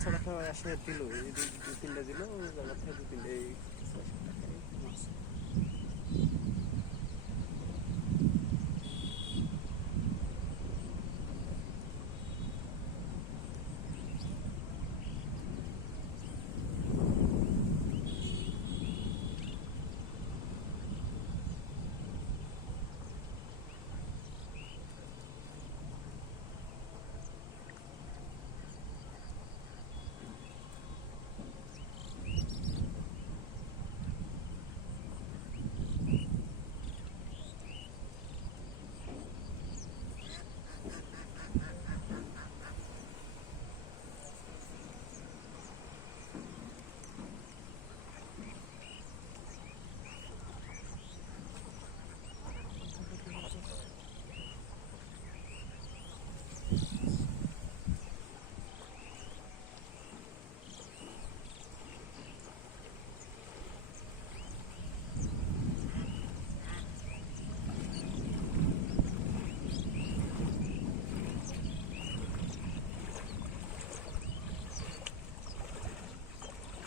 বাচ্চা রাখা আসে দিল, এই দু তিনটা দিল, জায়গা থেকে দু তিনটে এই মাছ।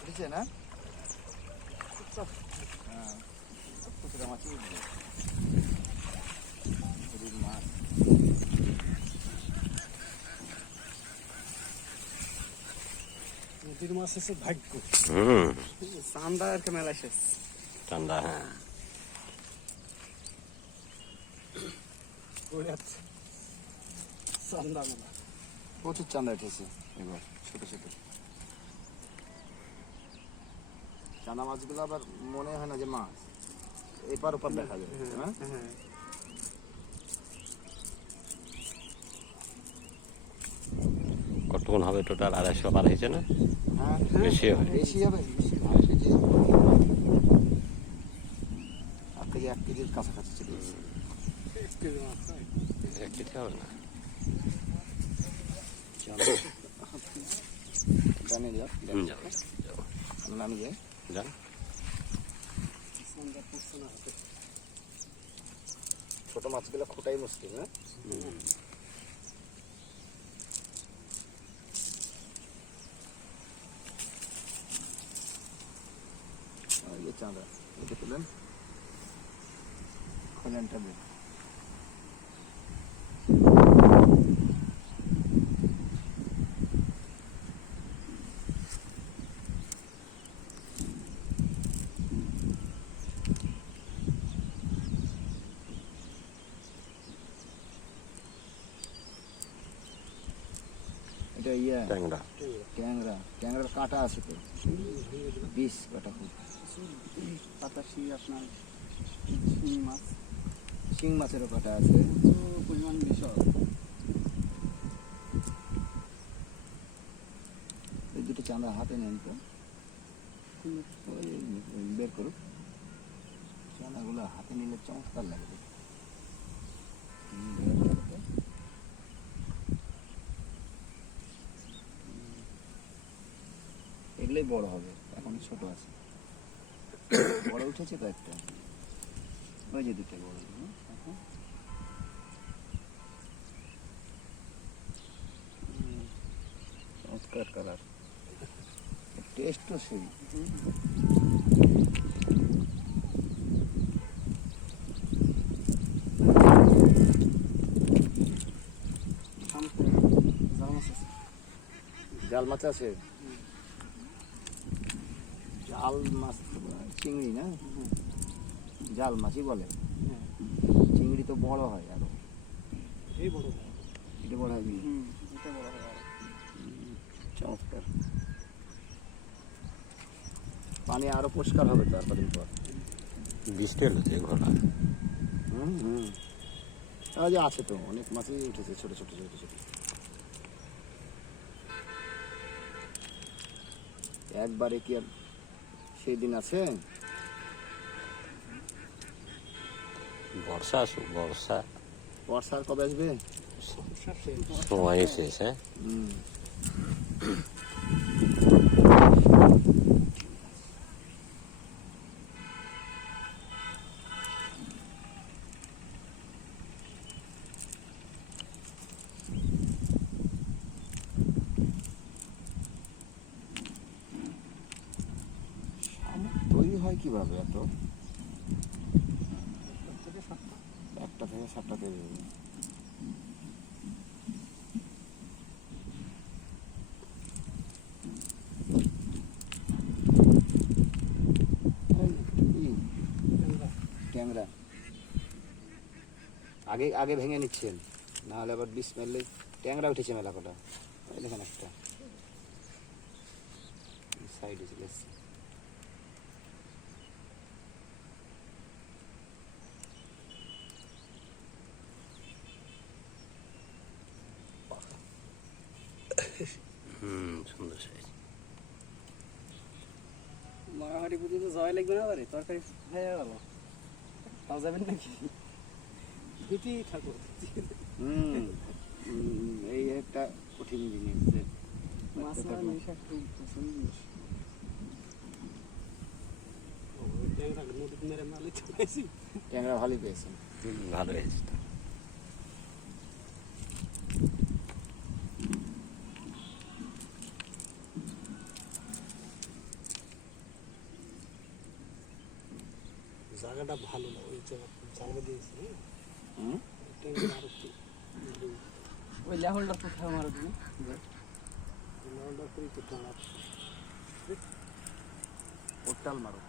উঠেছে না? হ্যাঁ, পুকুরে মাছই উঠবে। মাছ নদীর মাছ হচ্ছে ভাগ্য। চান্দা আর কি মেলা শেষ। চান্দা, হ্যাঁ। চান্দা মেলা প্রচুর চান্দা উঠেছে এবার, ছোট ছোট চান্দা মাছগুলো আবার মনে হয় না যে মাছ, এপার ওপার দেখা যায়। হ্যাঁ, হ্যাঁ, কতক্ষণ হবে টোটাল? 250 পার হয়েছে না? হ্যাঁ, বেশি হবে। বেশি হবে, বেশি 1 কেজির কাছাকাছি চলে গেছে। 1 কেজি মাছ হয়। 1 কেজি হবে না। জানি যা, যাবো যাবো নামি যায়। যান। চান্দা পড়ছে না হাতে। ছোট মাছগুলো খোটাই মুশকিল না? এই চাঁদা এটা তুলেন, খোলেনটা বের। এটা ইয়া ট্যাংরা। ট্যাংরা, ট্যাংরার কাঁটা আছে তো, বিষ কাটা খুব। পাতাশি আপনার শিং মাছ, শিং মাছেরও কাঁটা আছে। পরিমাণ বিশাল। এই দুটো চাঁদা হাতে নেন তো, ওই বের করুক। চাঁদাগুলো হাতে নিলে চমৎকার লাগে দেখতে। এগুলোই বড় হবে, এখন ছোট আছে। বড় উঠেছে তো একটা, ওই যে দুটো বড়। চমৎকার কালার, টেস্টও সেই। জাল মাছ আছে, জাল মাছ চিংড়ি না, জাল মাছই বলে। চিংড়ি তো বড় হয় আরো, এই বড় হয়। এটা বড় হবে। এটা বড় হয় আরো। চমৎকার, পানি আরো পরিষ্কার হবে তো আর কদিন পর। বৃষ্টি হলো তো ঘোড়া। যে আছে তো অনেক মাছই উঠেছে, ছোট ছোট ছোট ছোট। একবারে কি আর সেই দিন আছে? বর্ষা আসুক, বর্ষা। বর্ষা আর কবে আসবে? সময় শেষ। হ্যাঁ, কিভাবে এত? তার থেকে 7টা। 1টা থেকে 7টা তৈরি হবে। ট্যাংরা আগে আগে ভেঙে নিচ্ছেন, না হলে আবার বিষ মারলে ট্যাংরা উঠেছে মেলা কটা। এই দেখেন একটা সাইডে চলে এসছে। সুন্দর সাইজ। মারামারি পর্যন্ত জয় লাগবে না বারে, তরকারি হয়ে গেল। তাও যাবেন নাকি? দুটি ঠাকুর। এই একটা কঠিন জিনিস যে মাছ মারা নেশা খুব পছন্দ জিনিস। নদীতে মেরে মারলে চলেছি। ট্যাংরা ভালোই পেয়েছেন। ভালো হয়েছে তো। জায়গাটা ভালো না, ওই জায়গা দিয়েছে। হুম? ওই লেহলটা কোথায় মারো তুমি? লেহলটা কোথায় মারো? পোর্টাল মারো।